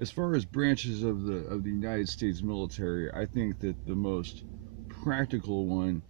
as far as branches of the United States military, I think that the most practical one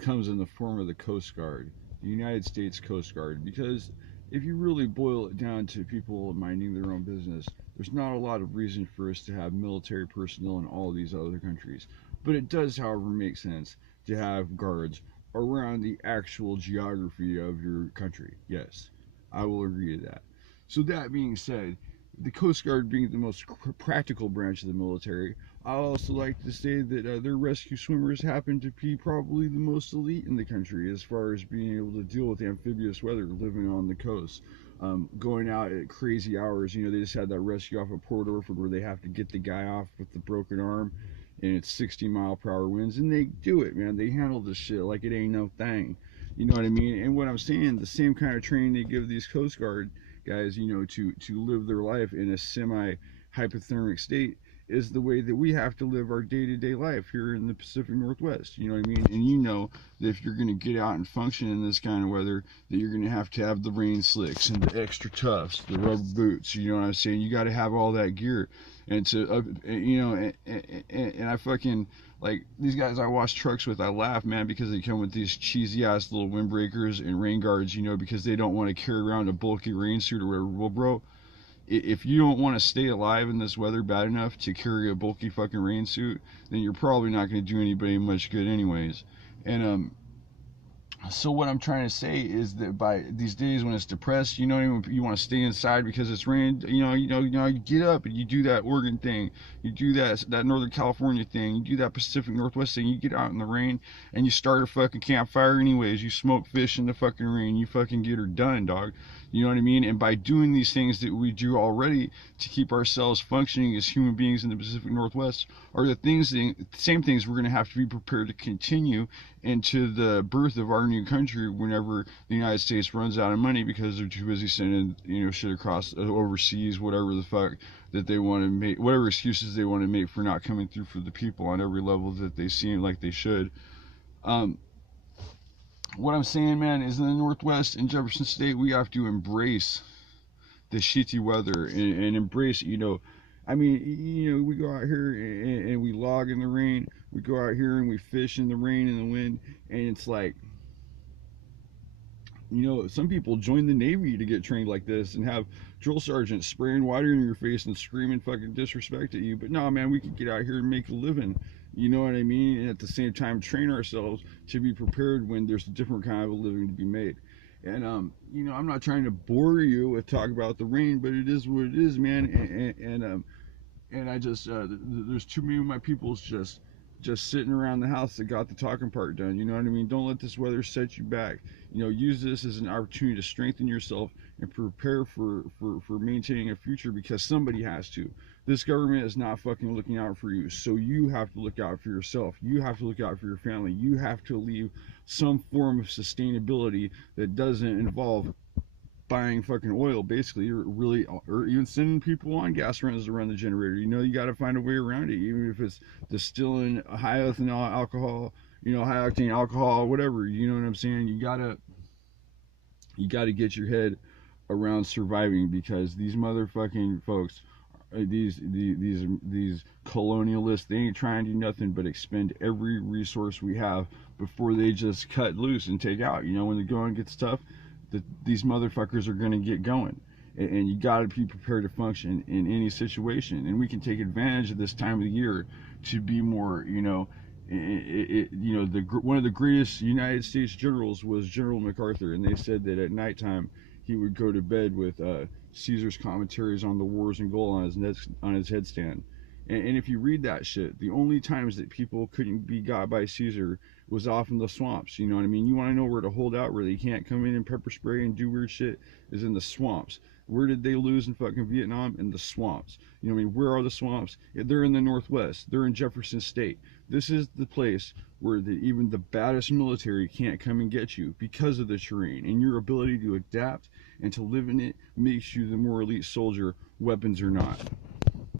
comes in the form of the Coast Guard, the United States Coast Guard, because if you really boil it down to people minding their own business, there's not a lot of reason for us to have military personnel in all these other countries. But it does, however, make sense to have guards around the actual geography of your country. Yes, I will agree to that. So, that being said, the Coast Guard being the most practical branch of the military, I also like to say that their rescue swimmers happen to be probably the most elite in the country as far as being able to deal with amphibious weather living on the coast. Going out at crazy hours, they just had that rescue off of Port Orford where they have to get the guy off with the broken arm and it's 60-mile-per-hour winds, and they do it, man. They handle this shit like it ain't no thing. You know what I mean? And what I'm saying, the same kind of training they give these Coast Guard guys, to live their life in a semi hypothermic state is the way that we have to live our day-to-day life here in the Pacific Northwest. You know what I mean? And that if you're going to get out and function in this kind of weather, that you're going to have the rain slicks and the extra tufts, the rubber boots. You know what I'm saying? You got to have all that gear. And and I fucking, like, these guys I wash trucks with, I laugh, man, because they come with these cheesy ass little windbreakers and rain guards, because they don't want to carry around a bulky rain suit or whatever. Well, bro, if you don't want to stay alive in this weather bad enough to carry a bulky fucking rain suit, then you're probably not going to do anybody much good anyways. And so what I'm trying to say is that by these days when it's depressed, you want to stay inside because it's raining. You get up and you do that Oregon thing, you do that Northern California thing, you do that Pacific Northwest thing. You get out in the rain and you start a fucking campfire anyways. You smoke fish in the fucking rain. You fucking get her done, dog. You know what I mean? And by doing these things that we do already to keep ourselves functioning as human beings in the Pacific Northwest are the same things we're going to have to be prepared to continue into the birth of our new country whenever the United States runs out of money because they're too busy sending, shit across overseas, whatever the fuck that they want to make, whatever excuses they want to make for not coming through for the people on every level that they seem like they should. What I'm saying, man, is in the Northwest, in Jefferson State, we have to embrace the shitty weather and embrace, we go out here and we log in the rain. We go out here and we fish in the rain and the wind. And it's like, some people join the Navy to get trained like this and have drill sergeants spraying water in your face and screaming fucking disrespect at you. But no, man, we can get out here and make a living. You know what I mean? And at the same time, train ourselves to be prepared when there's a different kind of a living to be made. And I'm not trying to bore you with talk about the rain, but it is what it is, man. And I just there's too many of my people's just sitting around the house that got the talking part done. You know what I mean? Don't let this weather set you back. Use this as an opportunity to strengthen yourself and prepare for maintaining a future because somebody has to. This government is not fucking looking out for you, so you have to look out for yourself. You have to look out for your family. You have to leave some form of sustainability that doesn't involve buying fucking oil, basically, or even sending people on gas runs to run the generator. You got to find a way around it, even if it's distilling high ethanol alcohol, high octane alcohol, whatever. You know what I'm saying? You gotta get your head around surviving because these motherfucking folks, these colonialists, they ain't trying to do nothing but expend every resource we have before they just cut loose and take out. When the going gets tough, these motherfuckers are going to get going, and you got to be prepared to function in any situation. And we can take advantage of this time of the year to be more, one of the greatest United States generals was General MacArthur, and they said that at nighttime he would go to bed with Caesar's commentaries on the wars and gold on his headstand. And if you read that shit, the only times that people couldn't be got by Caesar was off in the swamps. You know what I mean? You want to know where to hold out, where they can't come in and pepper spray and do weird shit, is in the swamps. Where did they lose in fucking Vietnam? In the swamps. You know what I mean? Where are the swamps? They're in the Northwest. They're in Jefferson State. This is the place where even the baddest military can't come and get you because of the terrain. And your ability to adapt and to live in it makes you the more elite soldier, weapons or not.